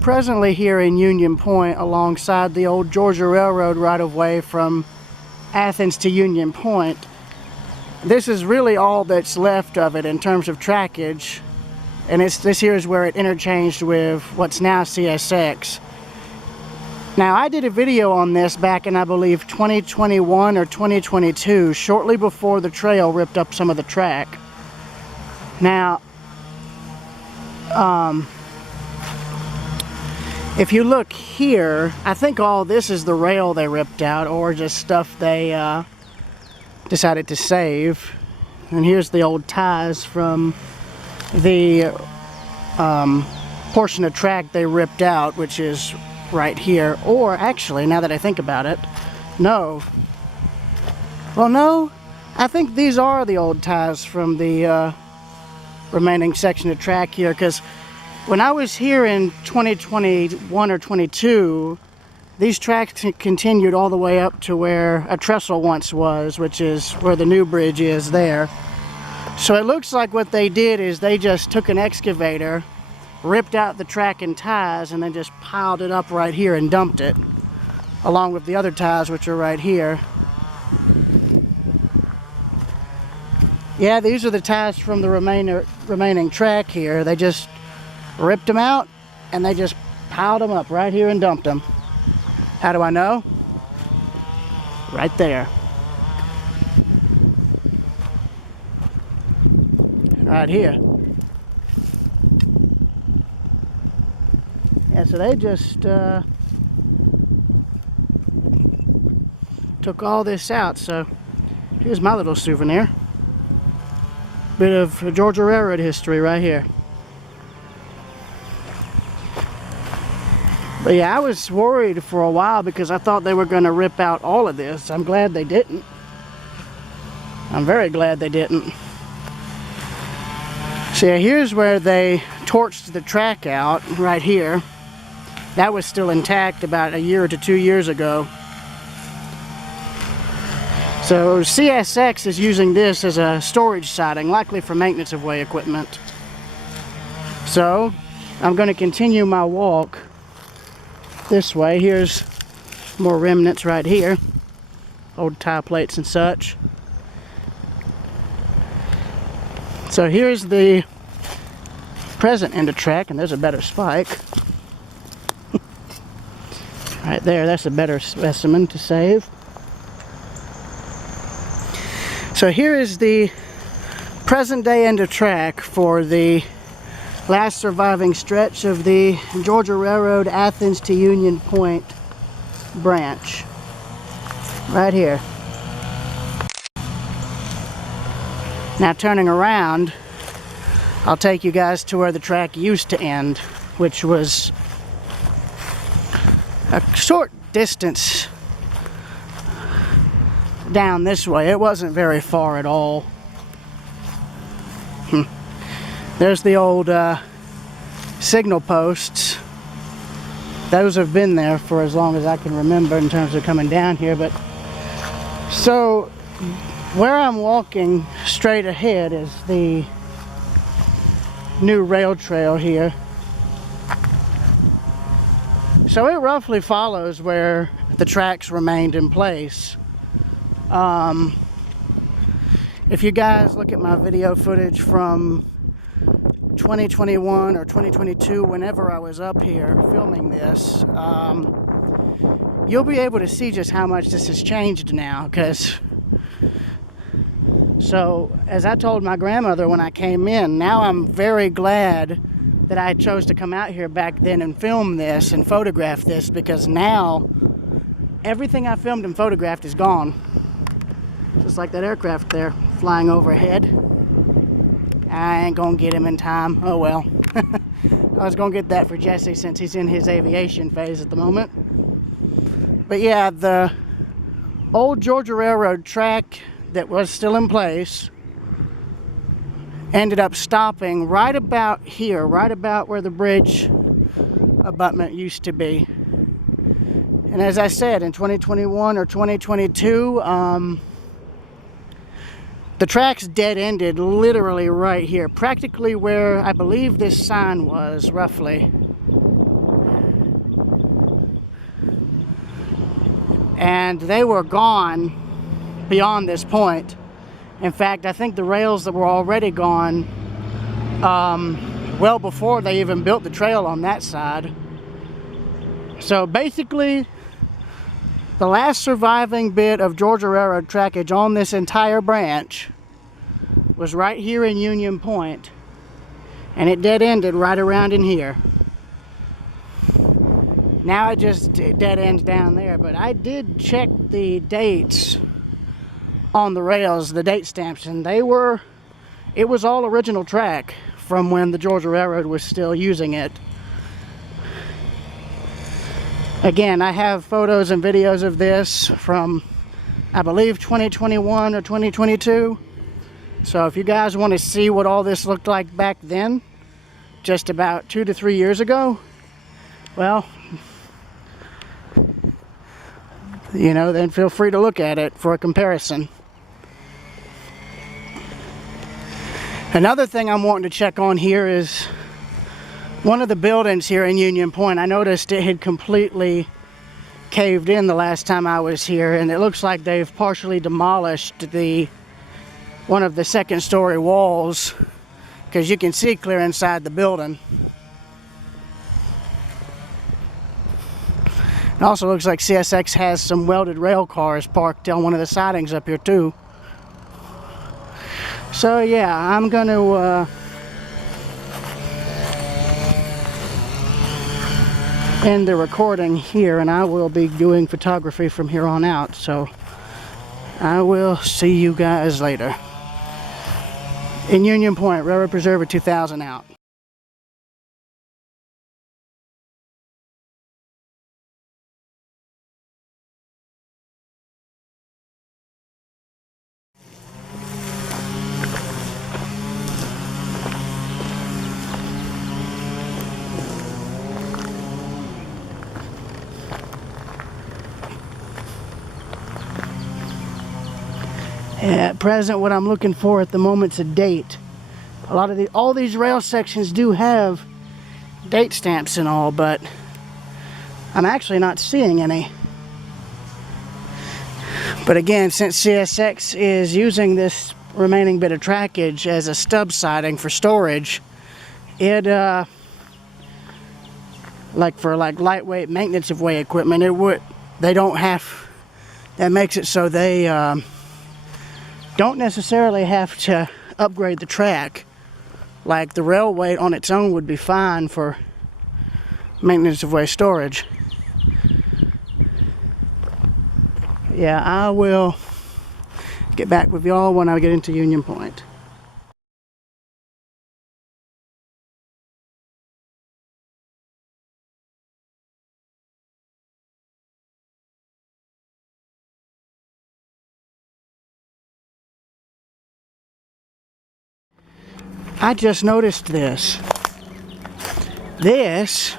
presently here in Union Point alongside the old Georgia Railroad right-of-way from Athens to Union Point. This is really all that's left of it in terms of trackage, and this here is where it interchanged with what's now CSX. Now, I did a video on this back in, I believe, 2021 or 2022, shortly before the trail ripped up some of the track. Now, if you look here, I think all this is the rail they ripped out, or just stuff they decided to save. And here's the old ties from the portion of track they ripped out, which is right here. Or actually, now that I think about it, no. Well, no, I think these are the old ties from the remaining section of track here, because when I was here in 2021 or 22, these tracks continued all the way up to where a trestle once was, which is where the new bridge is there. So it looks like what they did is they just took an excavator, ripped out the track and ties, and then just piled it up right here and dumped it, along with the other ties, which are right here. Yeah, these are the ties from the remaining track here. They just ripped them out and they just piled them up right here and dumped them. How do I know? Right there. And right here. Yeah, so they just took all this out. So here's my little souvenir. Bit of Georgia Railroad history right here. But yeah, I was worried for a while because I thought they were going to rip out all of this. I'm glad they didn't. I'm very glad they didn't. So yeah, here's where they torched the track out, right here. That was still intact about a year to 2 years ago. So CSX is using this as a storage siding, likely for maintenance of way equipment. So I'm going to continue my walk this way. Here's more remnants right here, old tie plates and such. So here's the present end of track, and there's a better spike. Right there, that's a better specimen to save. So here is the present day end of track for the last surviving stretch of the Georgia Railroad Athens to Union Point branch. Right here. Now turning around, I'll take you guys to where the track used to end, which was a short distance down this way. It wasn't very far at all. There's the old signal posts. Those have been there for as long as I can remember in terms of coming down here. But so where I'm walking straight ahead is the new rail trail here. So it roughly follows where the tracks remained in place. If you guys look at my video footage from 2021 or 2022, whenever I was up here filming this, you'll be able to see just how much this has changed now. So as I told my grandmother when I came in, now I'm very glad that I chose to come out here back then and film this and photograph this, because now everything I filmed and photographed is gone. Just like that aircraft there flying overhead. I ain't gonna get him in time. Oh well. I was gonna get that for Jesse since he's in his aviation phase at the moment. But yeah, the old Georgia Railroad track that was still in place ended up stopping right about here, right about where the bridge abutment used to be. And as I said, in 2021 or 2022, the tracks dead-ended literally right here, practically where I believe this sign was, roughly. and they were gone beyond this point. In fact, I think the rails that were already gone well before they even built the trail on that side. So basically, the last surviving bit of Georgia Railroad trackage on this entire branch was right here in Union Point, and it dead-ended right around in here. Now it just dead ends down there, but I did check the dates on the rails, the date stamps, and it was all original track from when the Georgia Railroad was still using it. Again, I have photos and videos of this from, I believe, 2021 or 2022. So if you guys want to see what all this looked like back then, just about 2 to 3 years ago, well, you know, then feel free to look at it for a comparison. Another thing I'm wanting to check on here is one of the buildings here in Union Point. I noticed it had completely caved in the last time I was here, and it looks like they've partially demolished one of the second-story walls, because you can see clear inside the building. It also looks like CSX has some welded rail cars parked on one of the sidings up here too. So yeah, I'm going to end the recording here, and I will be doing photography from here on out. So I will see you guys later. In Union Point, Railroad Preserver 2000 out. At present, what I'm looking for at the moment's a date. All these rail sections do have date stamps and all, but I'm actually not seeing any. But again, since CSX is using this remaining bit of trackage as a stub siding for storage, it like for lightweight maintenance of way equipment, that makes it so they don't necessarily have to upgrade the track. Like the rail weight on its own would be fine for maintenance of way storage. Yeah, I will get back with y'all when I get into Union Point. I just noticed this. This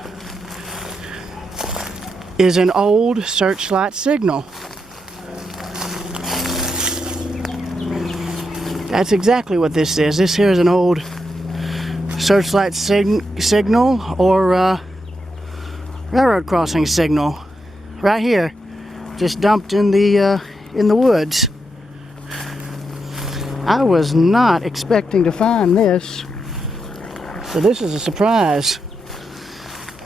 is an old searchlight signal. That's exactly what this is. This here is an old searchlight signal or railroad crossing signal. Right here, just dumped in the woods. I was not expecting to find this, so this is a surprise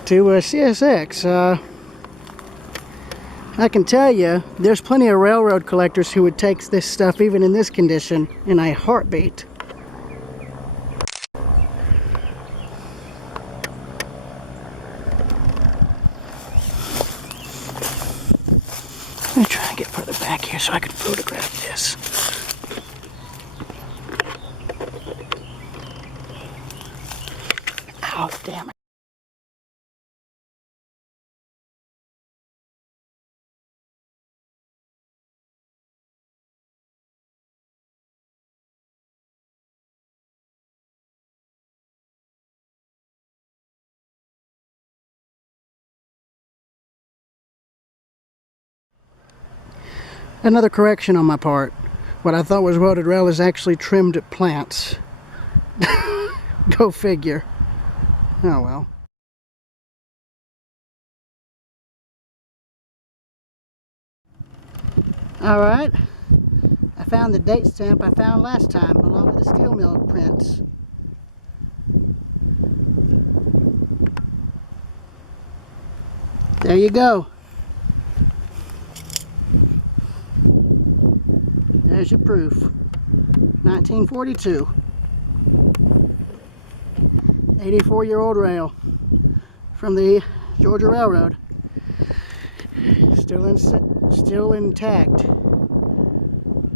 to CSX. I can tell you, there's plenty of railroad collectors who would take this stuff, even in this condition, in a heartbeat. Let me try and get further back here so I can photograph this. Oh, damn it. Another correction on my part. What I thought was welded rail is actually trimmed plants. Go figure. Oh well. All right, I found the date stamp I found last time, along with the steel mill prints. There you go. There's your proof. 1942. 84-year-old rail from the Georgia Railroad. Still intact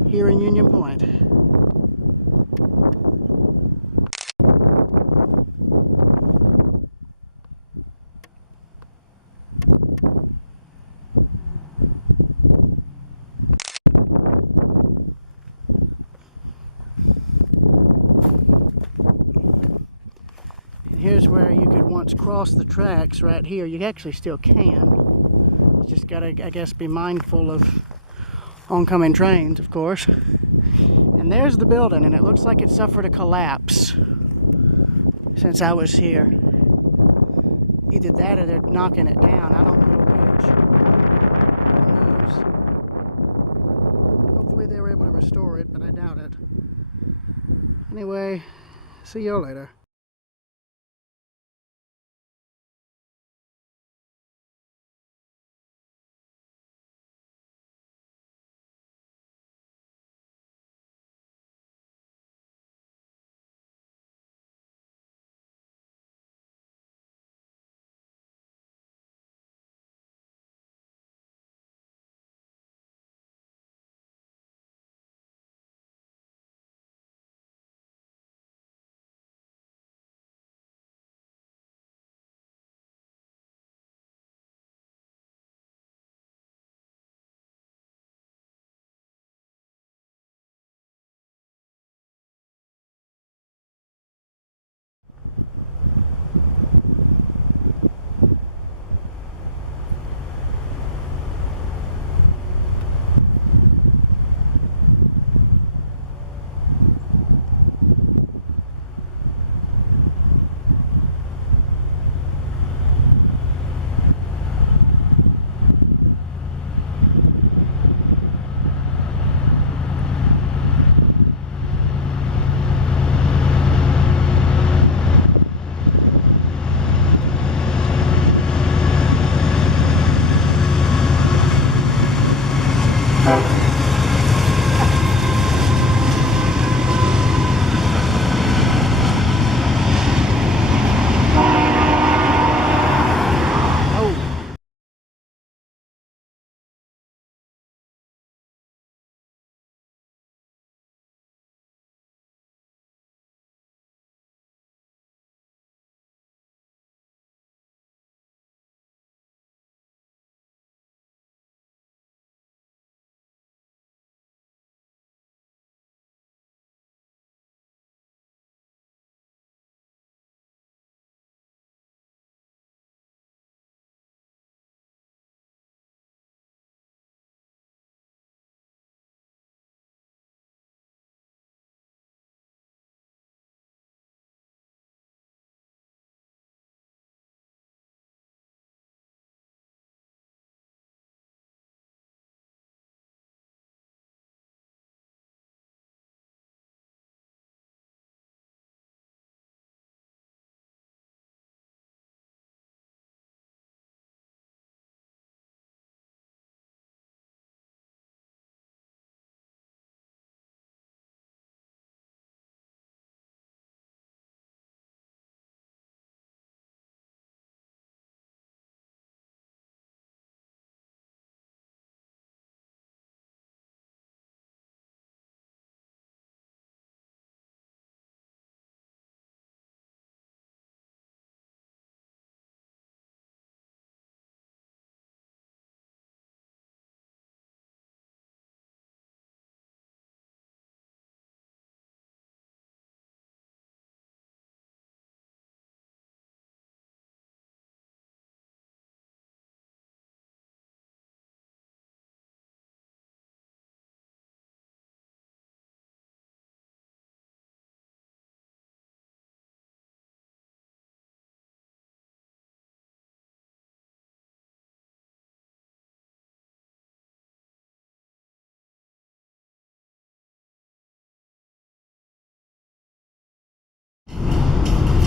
here in Union Point. And here's where you could once cross the tracks right here. You actually still can. You just gotta, I guess, be mindful of oncoming trains, of course. And there's the building, and it looks like it suffered a collapse since I was here. Either that or they're knocking it down. I don't know which. Who knows? Hopefully they were able to restore it, but I doubt it. Anyway, see y'all later.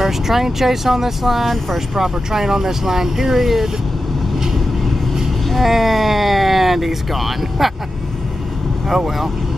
First train chase on this line, first proper train on this line, period. And he's gone. Oh well.